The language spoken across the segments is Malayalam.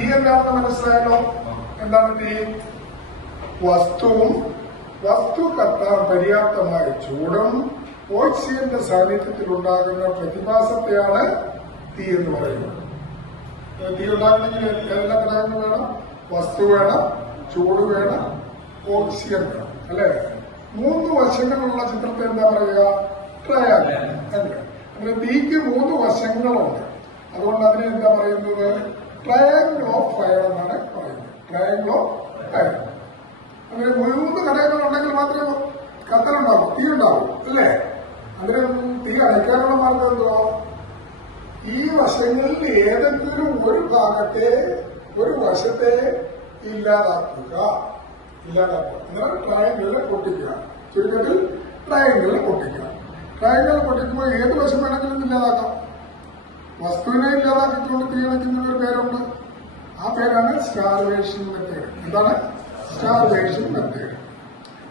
തീ എന്താണെന്ന് മനസ്സിലായല്ലോ. എന്താണ് തീ? വസ്തു കത്താൻ പര്യാപ്തമായ ചൂടും ഓക്സിജന്റെ സാന്നിധ്യത്തിൽ ഉണ്ടാകുന്ന പ്രതിഭാസത്തെയാണ് തീ എന്ന് പറയുന്നത്. തീ ഉണ്ടാകണമെങ്കിൽ എല്ലാ ഘടകങ്ങൾ വേണം. വസ്തു വേണം, ചൂട് വേണം, ഓക്സിജൻ വേണം, അല്ലെ? 3 വശങ്ങളുള്ള ചിത്രത്തെ എന്താ പറയുക? ട്രയാങ്കിൾ. അങ്ങനെ തീക്ക് 3 വശങ്ങളുണ്ട്. അതുകൊണ്ട് അതിനെ എന്താ പറയുന്നത്? ട്രയാങ്കിൾ ഓഫ് ഫയർ എന്നാണ് പറയുന്നത്. Triangle of fire. അങ്ങനെ 3 ഘടകങ്ങളുണ്ടെങ്കിൽ മാത്രമേ കത്തലുണ്ടാവും, തീ ഉണ്ടാവും, അല്ലേ? അതിന് തീ അടയ്ക്കാനുള്ള മാർഗം എന്തുവാ? ഈ വശങ്ങളിൽ ഏതെങ്കിലും ഒരു വശത്തെ ഇല്ലാതാക്കുക. എന്നാൽ ട്രയാങ്കിളിനെ പൊട്ടിക്കുക. ചുരുക്കത്തിൽ ട്രയാങ്കിളിനെ പൊട്ടിക്കുക. ട്രയാങ്കിളിനെ പൊട്ടിക്കുമ്പോൾ ഏത് വശം വേണമെങ്കിലും ഇല്ലാതാക്കാം. വസ്തുവിനെ ഇല്ലാതാക്കിക്കൊണ്ട് തീ അണയ്ക്കുന്ന ഒരു പേരുണ്ട്. ആ പേരാണ് സ്റ്റാർവേഷൻ മെത്തേഡ്. എന്താണ് സ്റ്റാർവേഷൻ മെത്തേഡ്?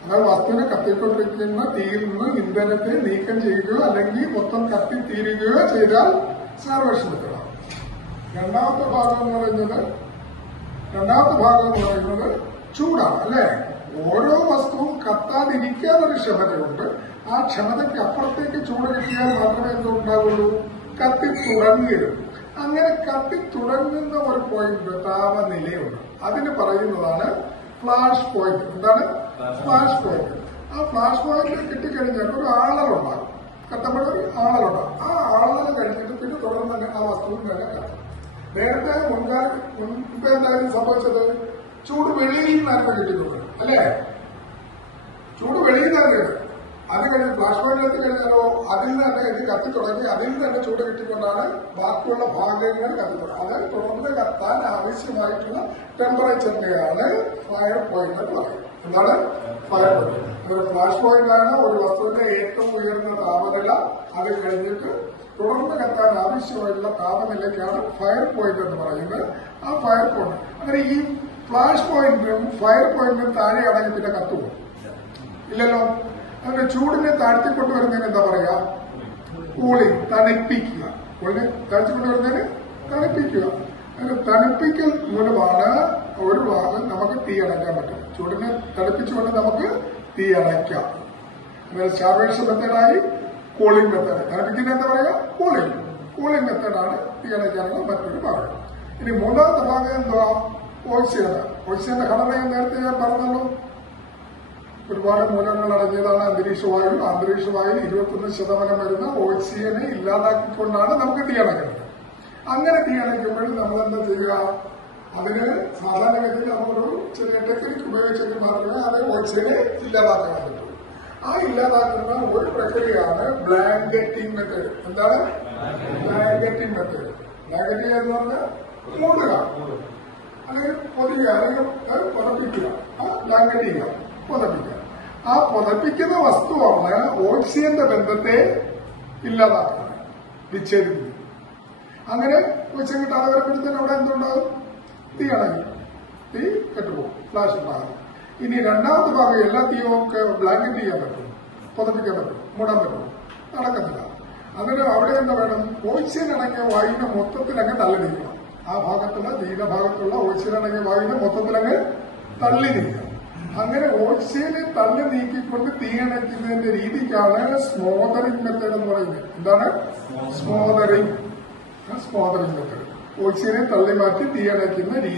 അതായത് വസ്തുവിനെ കത്തിക്കൊണ്ടിരിക്കുന്ന തീയിൽ നിന്ന് ഇന്ധനത്തെ നീക്കം ചെയ്യുകയോ അല്ലെങ്കിൽ മൊത്തം കത്തിത്തീരുകയോ ചെയ്താൽ സ്റ്റാർവേഷൻ മെത്തേഡാണ്. രണ്ടാമത്തെ ഭാഗം എന്ന് പറയുന്നത് ചൂടാണ്, അല്ലെ? ഓരോ വസ്തുവും കത്താതിരിക്കാനൊരു ക്ഷമതയുണ്ട്. ആ ക്ഷമതയ്ക്ക് അപ്പുറത്തേക്ക് ചൂട് കിട്ടിയാൽ മാത്രമേ എന്തുണ്ടാവുള്ളൂ? കത്തിത്തുടങ്ങുകയുള്ളൂ. അങ്ങനെ കത്തിത്തുടങ്ങുന്ന ഒരു പോയിന്റ് താപനിലയുണ്ട്. അതിന് പറയുന്നതാണ് ഫ്ലാഷ് പോയിന്റ്. എന്താണ് ഫ്ലാഷ് പോയിന്റ്? ആ ഫ്ലാഷ് പോയിന്റ് കിട്ടിക്കഴിഞ്ഞാൽ ഒരു ആളലുണ്ടാകും. കത്തപ്പെടുന്ന ആളലുണ്ടാകും. ആ ആളൽ കഴിഞ്ഞിട്ട് പിന്നെ തുടർന്ന് തന്നെ ആ വസ്തുവിൽ തന്നെ കത്തും. നേരത്തെ മുൻപ് എന്തായാലും സംഭവിച്ചത്? ചൂട് വെളിയിൽ നിന്നായിരുന്നു കിട്ടിയിട്ടുണ്ട്, അല്ലേ? ചൂട് വെളിയിൽ നിന്നാണ് കിട്ടും. അത് കഴിഞ്ഞ് ഫ്ലാഷ് പോയിന്റ് എത്തി കഴിഞ്ഞാലോ അതിൽ നിന്ന് തന്നെ ഇത് കത്തി തുടങ്ങി അതിൽ നിന്ന് തന്നെ ചൂട് കിട്ടിക്കൊണ്ടാണ് ബാക്കിയുള്ള ഭാഗങ്ങൾ കത്തുന്നത്. അത് തുടർന്ന് കത്താൻ ആവശ്യമായിട്ടുള്ള ടെമ്പറേച്ചറിനെയാണ് ഫയർ പോയിന്റ് എന്ന് പറയുന്നത്. എന്താണ് ഫയർ പോയിന്റ്? ഒരു ഫ്ലാഷ് പോയിന്റാണ് ഒരു വസ്തുവിന്റെ ഏറ്റവും ഉയർന്ന താപനില. അത് കഴിഞ്ഞിട്ട് തുടർന്ന് കത്താൻ ആവശ്യമായിട്ടുള്ള താപനിലയ്ക്കാണ് ഫയർ പോയിന്റ് എന്ന് പറയുന്നത്. ആ ഫയർ പോയിന്റ് അങ്ങനെ ഈ ഫ്ലാഷ് പോയിന്റും ഫയർ പോയിന്റും താഴെയാണെങ്കിൽ പിന്നെ കത്തുമോ? ഇല്ലല്ലോ. അങ്ങനെ ചൂടിനെ താഴ്ത്തിക്കൊണ്ടുവരുന്നതിന് എന്താ പറയാ? കൂളിംഗ്, തണുപ്പിക്കുക. ചൂടിനെ താഴ്ത്തിക്കൊണ്ടുവരുന്നതിന് തണുപ്പിക്കുക. അങ്ങനെ തണുപ്പിക്കൽ മൂലമാണ് ഒരു ഭാഗം നമുക്ക് തീ അണയ്ക്കാൻ പറ്റും. ചൂടിനെ തണുപ്പിച്ചുകൊണ്ട് നമുക്ക് തീ അണയ്ക്കാം. അങ്ങനെ സ്റ്റാർവേഷൻ മെത്തേഡായി കൂളിംഗ് മെത്തേഡ്. തണുപ്പിക്കുന്ന എന്താ പറയാ? കൂളിംഗ് മെത്തേഡാണ് തീ അണയ്ക്കാനുള്ള മറ്റൊരു ഭാഗം. ഇനി മൂന്നാമത്തെ ഭാഗം എന്തുവാ? ഓക്സിജന്റെ ഘടന നേരത്തെ ഞാൻ പറഞ്ഞല്ലോ. ഒരുപാട് മൂലകങ്ങൾ അടങ്ങിയതാണ് അന്തരീക്ഷവായു. അന്തരീക്ഷവായു 21% വരുന്ന ഓക്സിജനെ ഇല്ലാതാക്കിക്കൊണ്ടാണ് നമുക്ക് തീ അണയ്ക്കുന്നത്. അങ്ങനെ തീ അണയ്ക്കുമ്പോൾ നമ്മൾ എന്താ ചെയ്യുക? അതിന് സാധാരണഗതിയിൽ നമ്മളൊരു ചെറിയ ടെക്നിക്ക് ഉപയോഗിച്ചെങ്കിൽ മാത്രമേ അത് ഓക്സിജനെ ഇല്ലാതാക്കാൻ പറ്റൂ. ആ ഇല്ലാതാക്കുന്ന ഒരു പ്രക്രിയയാണ് ബ്ലാങ്കറ്റിംഗ് മെത്തേഡ്. എന്താണ് ബ്ലാങ്കറ്റിംഗ് മെത്തേഡ്? ബ്ലാങ്കറ്റിംഗ് എന്ന് പറഞ്ഞാൽ മൂടുക, അല്ലെങ്കിൽ പൊതിയുക, അല്ലെങ്കിൽ പുതപ്പിക്കുക. ബ്ലാങ്കറ്റിംഗ് പുതപ്പിക്കുക. ആ പുതപ്പിക്കുന്ന വസ്തുവാണ് ഓക്സിജന്റെ ബന്ധത്തെ ഇല്ലാതാക്കുന്നത്, വിച്ഛേദിക്കുന്നത്. അങ്ങനെ ഓക്സിജൻ കിട്ടാതെ വരുമ്പോഴത്തേന് അവിടെ എന്തുണ്ടാകും? തീ അണയും, തീ കെട്ടുപോകും, ഫ്ലാഷ് ഉണ്ടാകും. ഇനി രണ്ടാമത്തെ ഭാഗം എല്ലാ തീയും ഒക്കെ ബ്ലാങ്കറ്റ് ചെയ്യാൻ പറ്റും, പുതപ്പിക്കാൻ പറ്റും, മൂടാൻ പറ്റും. നടക്കുന്നില്ല. അങ്ങനെ അവിടെ എന്താ വേണം? ഓക്സിജൻ അടങ്ങിയ വായുവിനെ മൊത്തത്തിലങ്ങ് തള്ളി നീക്കണം. ആ ഭാഗത്തുള്ള ദീനഭാഗത്തുള്ള ഓക്സിജൻ അടങ്ങിയ വായുവിനെ മൊത്തത്തിലങ്ങ് തള്ളി നീക്കണം. അങ്ങനെ ഓക്സിജനെ തള്ളി നീക്കിക്കൊണ്ട് തീ അണയ്ക്കുന്നതിന്റെ രീതിക്കാണ് സ്മോദറിംഗ് മെത്തേഡ് എന്ന് പറയുന്നത്. എന്താണ് സ്മോദറിംഗ് മെത്തേഡ്? ഓക്സിജനെ തള്ളി മാറ്റി തീ അണയ്ക്കുന്ന രീതി.